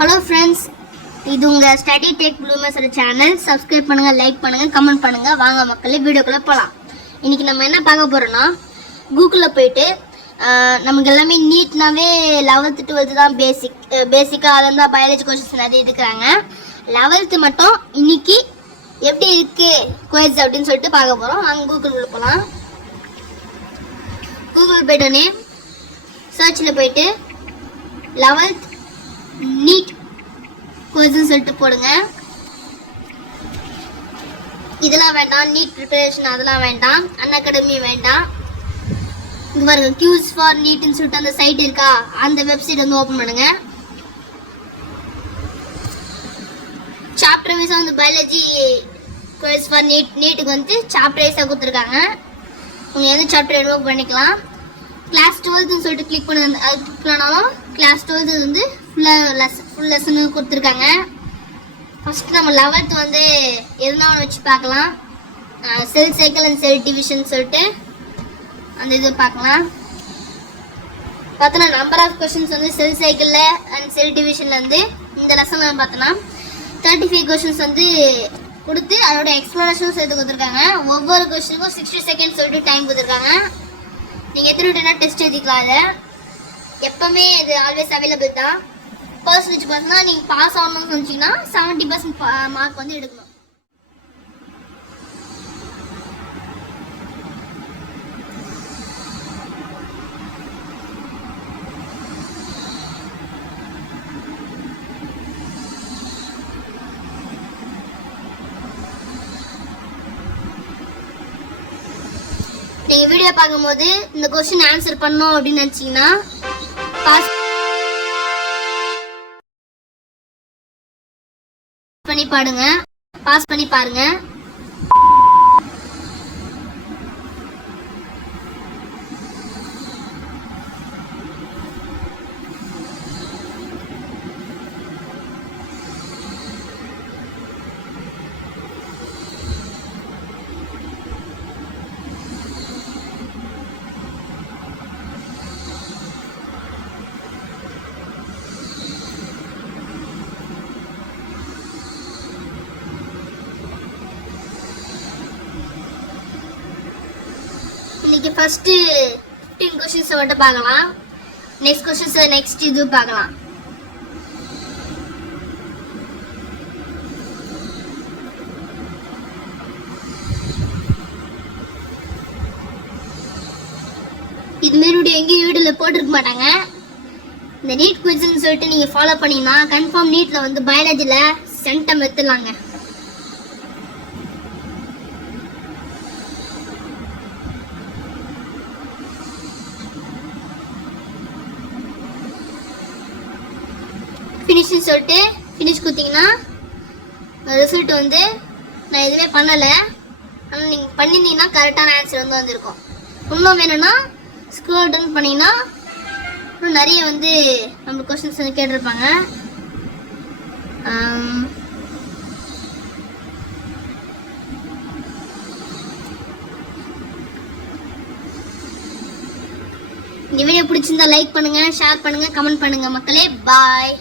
Hello friends, இது உங்கள் study tech ப்ளூமர்ஸோட channel. Subscribe பண்ணுங்கள், லைக் பண்ணுங்கள், கமெண்ட் பண்ணுங்கள். வாங்க மக்களே, வீடியோக்குள்ளே போகலாம். இன்றைக்கி நம்ம என்ன பார்க்க போகிறோன்னா, கூகுளில் போயிட்டு நமக்கு எல்லாமே நீட்னாவே 11th 12th தான் பேசிக்காக அதில் தான் பயாலஜி கொஸ்டின்ஸ் நிறைய எடுக்கிறாங்க. 11th மட்டும் இன்னைக்கு எப்படி இருக்குது குவைஸ் அப்படின்னு சொல்லிட்டு பார்க்க போகிறோம். வாங்க கூகுளுக்குள்ளே போகலாம். கூகுள் போய்ட்டோன்னே சர்ச்சில் போயிட்டு 11th நீட் குவைஸ்ன்னு சொல்லிட்டு போடுங்க. இதெல்லாம் வேண்டாம், நீட் ப்ரிப்பரேஷன் அதெல்லாம் வேண்டாம், அன்அகாடமி வேண்டாம். இங்கே பாருங்க, கியூஸ் ஃபார் நீட்னு சொல்லிட்டு அந்த சைட் இருக்கா, அந்த வெப்சைட் வந்து ஓப்பன் பண்ணுங்க. சாப்டர் வைஸாக வந்து பயாலஜி குவைஸ் ஃபார் நீட்டுக்கு வந்து சாப்டர் வைஸாக கொடுத்துருக்காங்க. நீங்கள் எந்த சாப்டர் என்ரோல் பண்ணிக்கலாம். கிளாஸ் 12ன்னு சொல்லிட்டு கிளிக் பண்ணாலும் கிளாஸ் 12 வந்து ஃபுல் லெசனு கொடுத்துருக்காங்க. ஃபஸ்ட்டு நம்ம 11th வந்து எதுனா ஒன்று வச்சு பார்க்கலாம். Cell cycle and cell division சொல்லிட்டு அந்த இது பார்க்கலாம். பார்த்தோன்னா நம்பர் ஆஃப் கொஷின்ஸ் வந்து செல் சைக்கிளில் அண்ட் செல் டிவிஷனில் வந்து இந்த லெசனில் பார்த்தோன்னா 35 கொஷின்ஸ் வந்து கொடுத்து அதோட எக்ஸ்ப்ளனேஷனும் சேர்த்து கொடுத்துருக்காங்க. ஒவ்வொரு கொஷினுக்கும் 60 செகண்ட்ஸ் சொல்லிட்டு டைம் கொடுத்துருக்காங்க. நீங்கள் எத்தனை டைம்னா டெஸ்ட் எழுதிக்கலாம். அதை எப்போவுமே இது ஆல்வேஸ் அவைலபிள் தான். பர்சன்டேஜ் பார்த்தீங்கன்னா நீங்கள் பாஸ் ஆகணும்னு சொன்னீங்கன்னா 70% மார்க் வந்து எடுக்கணும். நீங்கள் வீடியோ பார்க்கும்போது இந்த கொஸ்டின் ஆன்சர் பண்ணோம் அப்படின்னு நினச்சிங்கன்னா பாஸ் பண்ணி பாடுங்க, பாஸ் பண்ணி பாருங்க. இன்னைக்கு ஃபர்ஸ்ட் 15 கொஸ்டின்ஸ் மட்டும் பார்க்கலாம். நெக்ஸ்ட் கொஸ்டின்ஸ் நெக்ஸ்ட் இது பார்க்கலாம். இதுமாரி வீடியோ எங்கேயும் வீடியோவில் போட்டிருக்க மாட்டாங்க. இந்த நீட் குவிஸ்ன்னு சொல்லிட்டு நீங்கள் ஃபாலோ பண்ணிங்கன்னா கன்ஃபார்ம் நீட்டில் வந்து பயாலஜியில் சென்டம் எடுத்துடலாங்க. ஃபினிஷ்னு சொல்லிட்டு ஃபினிஷ் கொடுத்தீங்கன்னா ரிசல்ட் வந்து நான் எதுவுமே பண்ணலை, ஆனால் நீங்கள் பண்ணியிருந்தீங்கன்னா கரெக்டான ஆன்சர் வந்து வந்திருக்கும். இன்னும் வேணும்னா ஸ்க்ரோல் டவுன் பண்ணிங்கன்னா இன்னும் நிறைய வந்து நம்ம கொஸ்டின்ஸ் வந்து கேட்டிருப்பாங்க. இந்த வீடியோ பிடிச்சிருந்தா லைக் பண்ணுங்கள், ஷேர் பண்ணுங்கள், கமெண்ட் பண்ணுங்கள் மக்களே. பாய்.